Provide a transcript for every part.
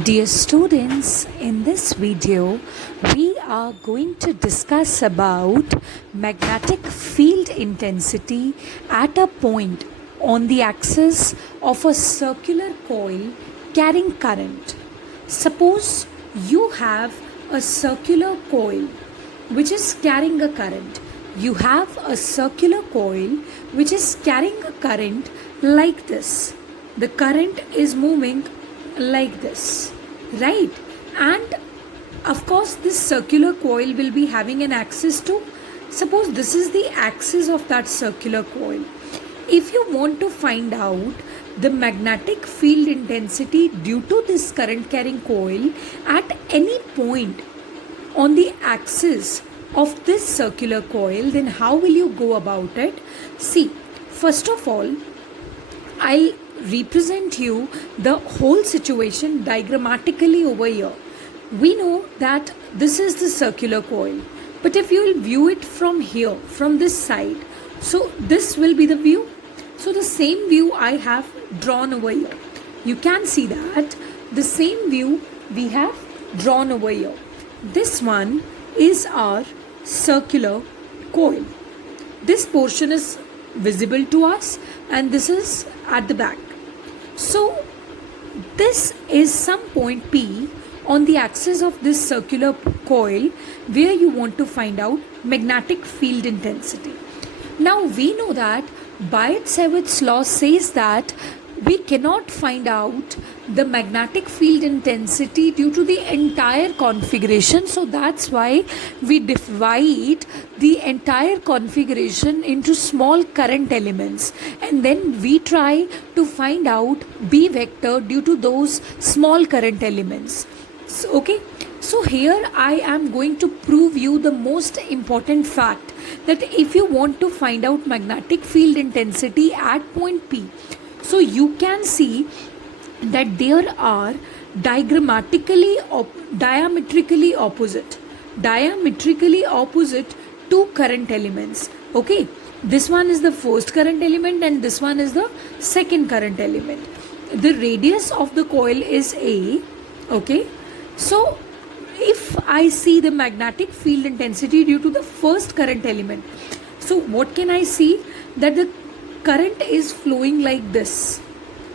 Dear students, in this video, we are going to discuss about magnetic field intensity at a point on the axis of a circular coil carrying current. Suppose you have a circular coil which is carrying a current. You have a circular coil which is carrying a current like this. The current is moving like this, right? And of course this circular coil will be having an axis too. Suppose this is the axis of that circular coil. If you want to find out the magnetic field intensity due to this current carrying coil at any point on the axis of this circular coil, then how will you go about it? See, first of all, I'll represent you the whole situation diagrammatically over here. We know that this is the circular coil, but if you will view it from here, from this side, so this will be the view. So the same view I have drawn over here. You can see that the same view we have drawn over here. This one is our circular coil. This portion is visible to us and this is at the back. So this is some point P on the axis of this circular coil where you want to find out magnetic field intensity. Now we know that Biot-Savart's law says that we cannot find out the magnetic field intensity due to the entire configuration. So that's why we divide the entire configuration into small current elements and then we try to find out B vector due to those small current elements. So here I am going to prove you the most important fact that if you want to find out magnetic field intensity at point P, so you can see that there are diametrically opposite two current elements. Okay, this one is the first current element and this one is the second current element. The radius of the coil is A. Okay, so if I see the magnetic field intensity due to the first current element, so what can I see? That the current is flowing like this.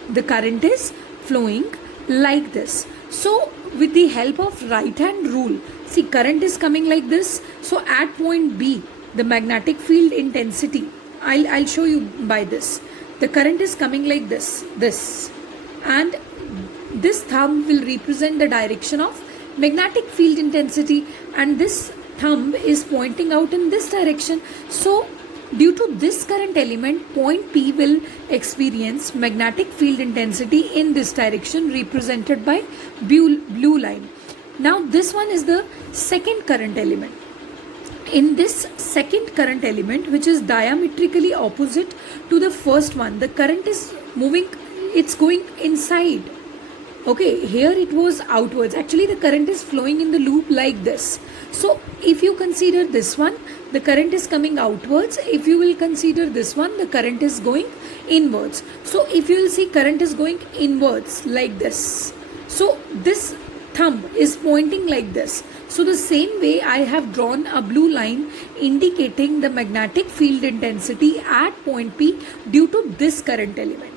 The current is flowing like this. So with the help of right hand rule, see, current is coming like this. So at point B, the magnetic field intensity, I'll show you by this. The current is coming like this, and this thumb will represent the direction of magnetic field intensity and this thumb is pointing out in this direction. So due to this current element, point P will experience magnetic field intensity in this direction represented by blue line. Now this one is the second current element. In this second current element, which is diametrically opposite to the first one, the current is moving, it's going inside. Okay, here it was outwards. Actually, the current is flowing in the loop like this. So if you consider this one, the current is coming outwards. If you will consider this one, the current is going inwards. So if you will see, current is going inwards like this. So this thumb is pointing like this. So the same way I have drawn a blue line indicating the magnetic field intensity at point P due to this current element.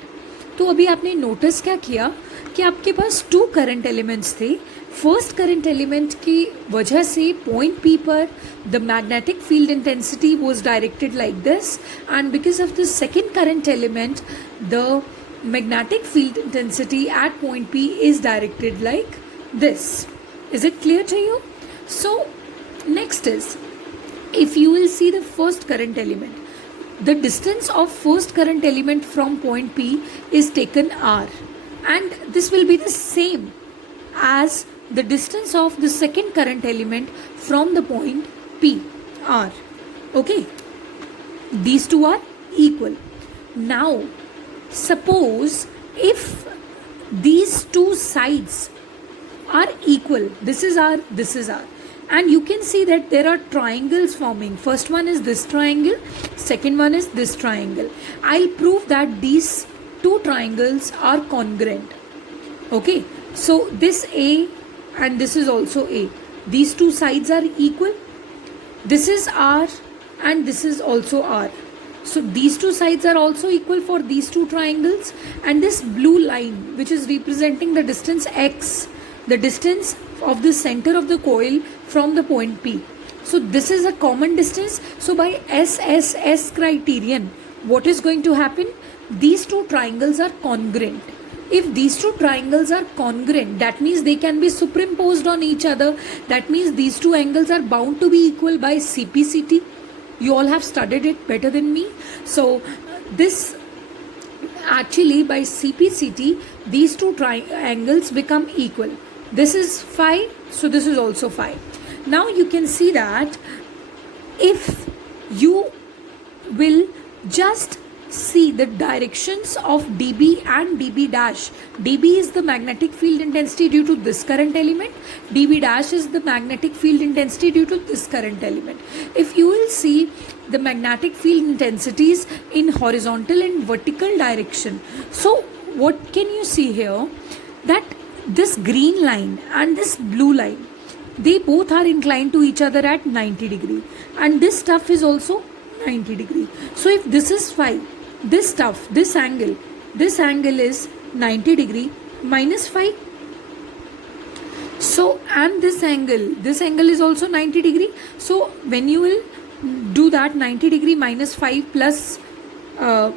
तो अभी आपने notice क्या किया कि आपके पास to current elements थे. First current element की वजह से पॉइंट पी पर the magnetic field intensity was directed like this and because of the second current element the magnetic field intensity at point P is directed like this. Is it clear to you? So next is, if you will see the first current element, the distance of first current element from point P is taken R, and this will be the same as the distance of the second current element from the point P, R. Okay, these two are equal. Now suppose if these two sides are equal, this is R, this is R, and you can see that there are triangles forming. First one is this triangle, second one is this triangle. I'll prove that these two triangles are congruent. Okay, So this A and this is also A. These two sides are equal. This is R and this is also R. So these two sides are also equal for these two triangles, and this blue line which is representing the distance x, the distance of the center of the coil from the point P. So this is a common distance. So by SSS criterion, what is going to happen? These two triangles are congruent. If these two triangles are congruent, that means they can be superimposed on each other. That means these two angles are bound to be equal by CPCT. You all have studied it better than me. So this actually by CPCT, these two triangles become equal. This is phi, so this is also phi. Now you can see that if you will just see the directions of dB and dB dash. dB is the magnetic field intensity due to this current element. dB dash is the magnetic field intensity due to this current element. If you will see the magnetic field intensities in horizontal and vertical direction. So what can you see here? That this green line and this blue line, they both are inclined to each other at 90 degree, and this stuff is also 90 degree. So if this is phi, this stuff, this angle is 90 degree minus phi. So and this angle is also 90 degree. So when you will do that, 90 degree minus 5 plus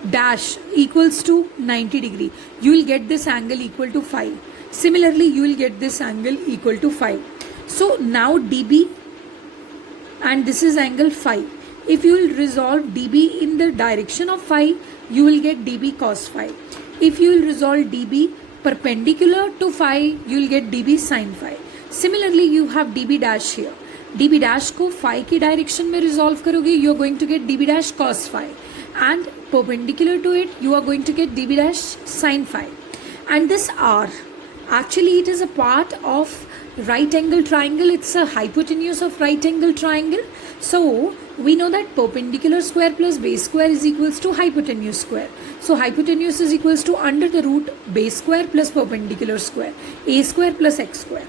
dash equals to 90 degree, you will get this angle equal to phi. Similarly, you will get this angle equal to phi. So now dB and this is angle phi. If you will resolve dB in the direction of phi, you will get dB cos phi. If you will resolve dB perpendicular to phi, you will get dB sin phi. Similarly, you have dB dash here. dB dash को phi की direction में resolve करोगे, you are going to get dB dash cos phi, and perpendicular to it, you are going to get dB dash sin phi. And this R, actually it is a part of right angle triangle. It's a hypotenuse of right angle triangle. So we know that perpendicular square plus base square is equals to hypotenuse square. So hypotenuse is equals to under the root base square plus perpendicular square, a square plus x square.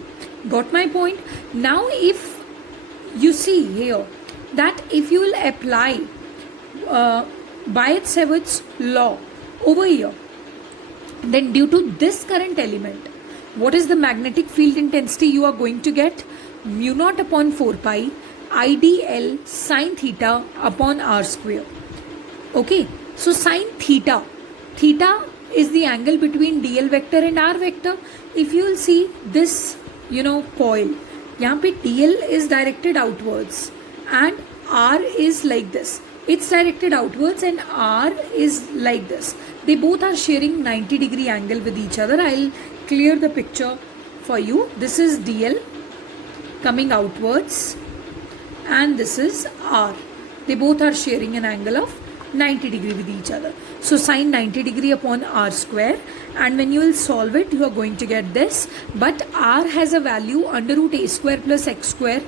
Got my point? Now if you see here that if you will apply Biot-Savart's law over here, then due to this current element, what is the magnetic field intensity you are going to get? Mu naught upon 4 pi IDL sine theta upon r square. Okay, so sine theta is the angle between dl vector and r vector. If you will see this, coil, यहाँ पे dl is directed outwards and r is like this. It's directed outwards and r is like this. They both are sharing 90 degree angle with each other. I'll clear the picture for you. This is dl coming outwards and this is r. They both are sharing an angle of 90 degree with each other. So sine 90 degree upon r square, and when you will solve it, you are going to get this. But r has a value under root a square plus x square.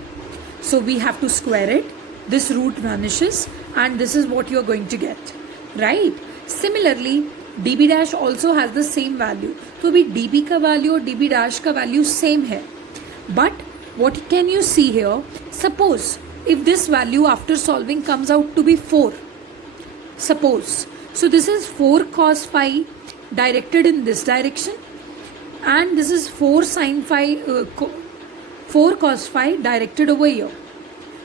So we have to square it. This root vanishes and this is what you are going to get, right? Similarly, dB dash also has the same value. So भी dB का value और dB dash का value same है. But what can you see here? Suppose if this value after solving comes out to be 4. Suppose. So this is 4 cos phi directed in this direction, and this is 4 sin phi, 4 cos phi directed over here.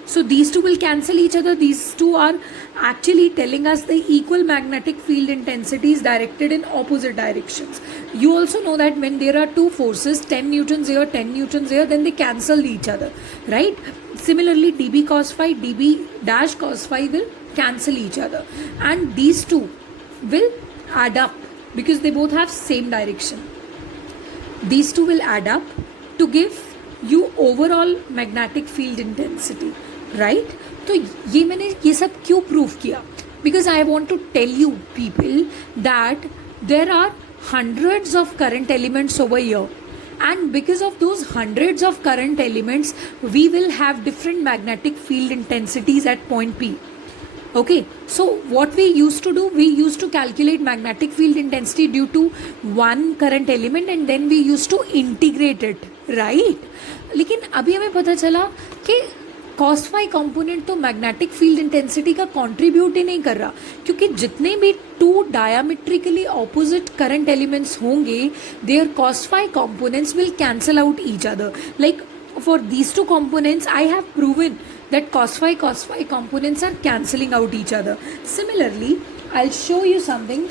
So these two will cancel each other. These two are actually telling us the equal magnetic field intensities directed in opposite directions. You also know that when there are two forces, 10 newtons here, 10 newtons here, then they cancel each other, right? Similarly, dB cos phi, dB dash cos phi will cancel each other, and these two will add up because they both have same direction. These two will add up to give you overall magnetic field intensity, right? तो ये मैंने ये सब क्यों prove किया? Because I want to tell you people that there are hundreds of current elements over here, and because of those hundreds of current elements, we will have different magnetic field intensities at point P. Okay, so what we used to do, we used to calculate magnetic field intensity due to one current element and then we used to integrate it, right? लेकिन अभी हमें पता चला कि cos phi component तो magnetic field intensity का contribute ही नहीं कर रहा, क्योंकि जितने भी two diametrically opposite current elements होंगे there cos phi components will cancel out each other. Like for these two components I have proven that cos phi components are cancelling out each other. Similarly, I'll show you something.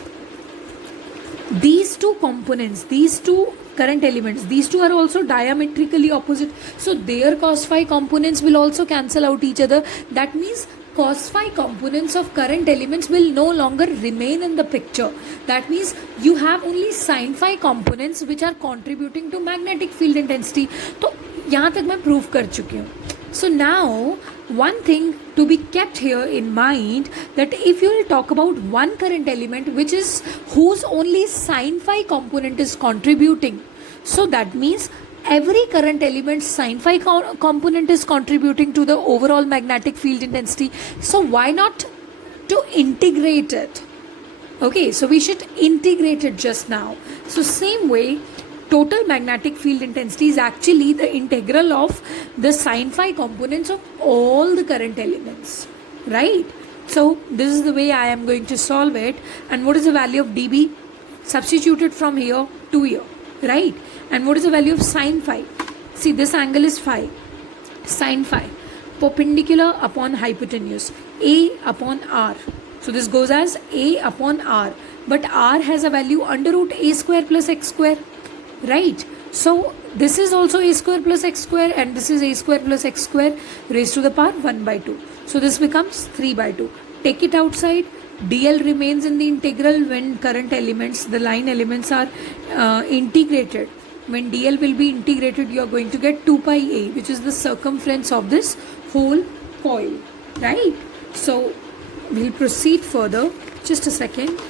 These two components, these two current elements, these two are also diametrically opposite, so their cos phi components will also cancel out each other. That means cos phi components of current elements will no longer remain in the picture. That means you have only sin phi components which are contributing to magnetic field intensity. तो यहाँ तक मैं prove कर चुकी हूँ. So now one thing to be kept here in mind, that if you will talk about one current element which is whose only sin phi component is contributing, so that means every current element's sin phi component is contributing to the overall magnetic field intensity. So why not to integrate it? Okay, so we should integrate it just now. So same way, total magnetic field intensity is actually the integral of the sin phi components of all the current elements, right? So this is the way I am going to solve it. And what is the value of dB? Substituted from here to here, right? And what is the value of sin phi? See, this angle is phi. Sin phi, perpendicular upon hypotenuse, A upon R. So this goes as A upon R, but R has a value under root A square plus X square, right? So this is also A square plus X square and this is A square plus X square raised to the power 1 by 2. So this becomes 3 by 2. Take it outside. DL remains in the integral when current elements, the line elements are integrated. When DL will be integrated, you are going to get 2 pi A, which is the circumference of this whole coil, right? So we'll proceed further. Just a second.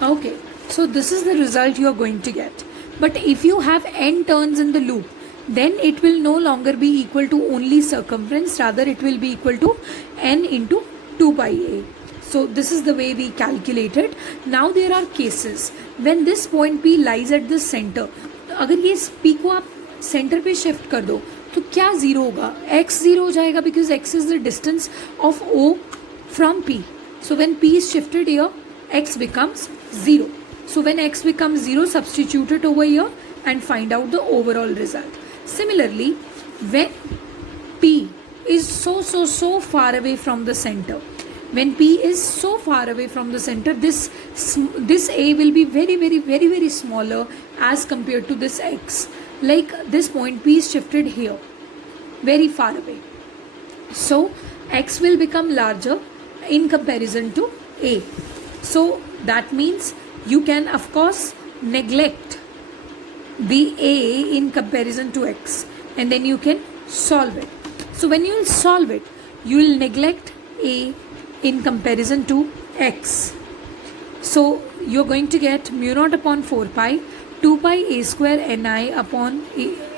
Okay, so this is the result you are going to get. But if you have n turns in the loop, then it will no longer be equal to only circumference, rather it will be equal to n into 2 pi A. So this is the way we calculate it. Now there are cases when this point P lies at the center. अगर ये P को आप center पे shift कर दो तो क्या zero होगा? X zero हो जाएगा because X is the distance of O from P. So when P is shifted here, X becomes 0. So when X becomes 0, substitute it over here and find out the overall result. Similarly, when P is so far away from the center, when P is so far away from the center, this A will be very smaller as compared to this X. Like this point P is shifted here, very far away. So X will become larger in comparison to A. So that means you can of course neglect the A in comparison to X and then you can solve it. So when you will solve it, you will neglect A in comparison to X. So you are going to get mu naught upon 4 pi 2 pi A square Ni upon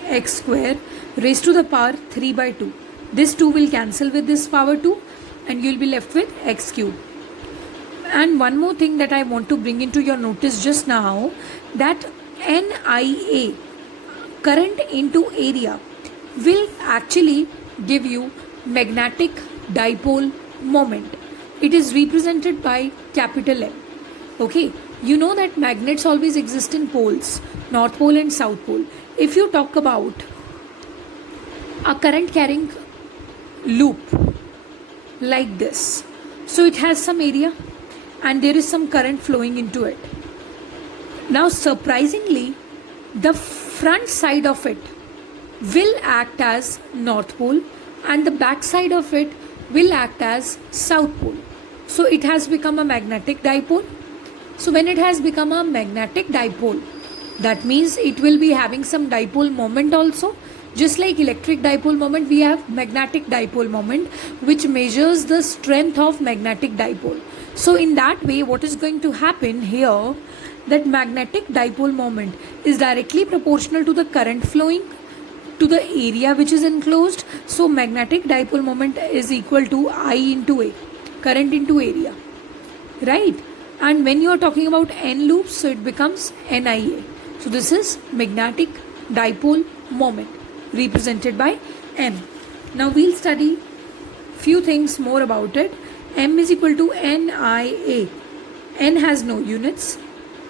X square raised to the power 3 by 2. This 2 will cancel with this power 2 and you will be left with X cube. And one more thing that I want to bring into your notice just now, that NIA, current into area, will actually give you magnetic dipole moment. It is represented by capital M. Okay, you know that magnets always exist in poles, north pole and south pole. If you talk about a current carrying loop like this, so it has some area and there is some current flowing into it. Now surprisingly, the front side of it will act as north pole and the back side of it will act as south pole. So it has become a magnetic dipole. So when it has become a magnetic dipole, that means it will be having some dipole moment also. Just like electric dipole moment, we have magnetic dipole moment, which measures the strength of magnetic dipole. So in that way, what is going to happen here, that magnetic dipole moment is directly proportional to the current flowing to the area which is enclosed. So magnetic dipole moment is equal to I into A. current into area, right? And when you are talking about N loops, so it becomes NIA. So this is magnetic dipole moment represented by M. Now we'll study few things more about it. M is equal to NIA. N has no units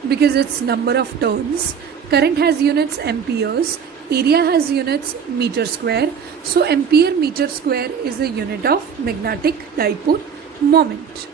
because it's number of turns. Current has units amperes. Area has units meter square. So ampere meter square is the unit of magnetic dipole moment.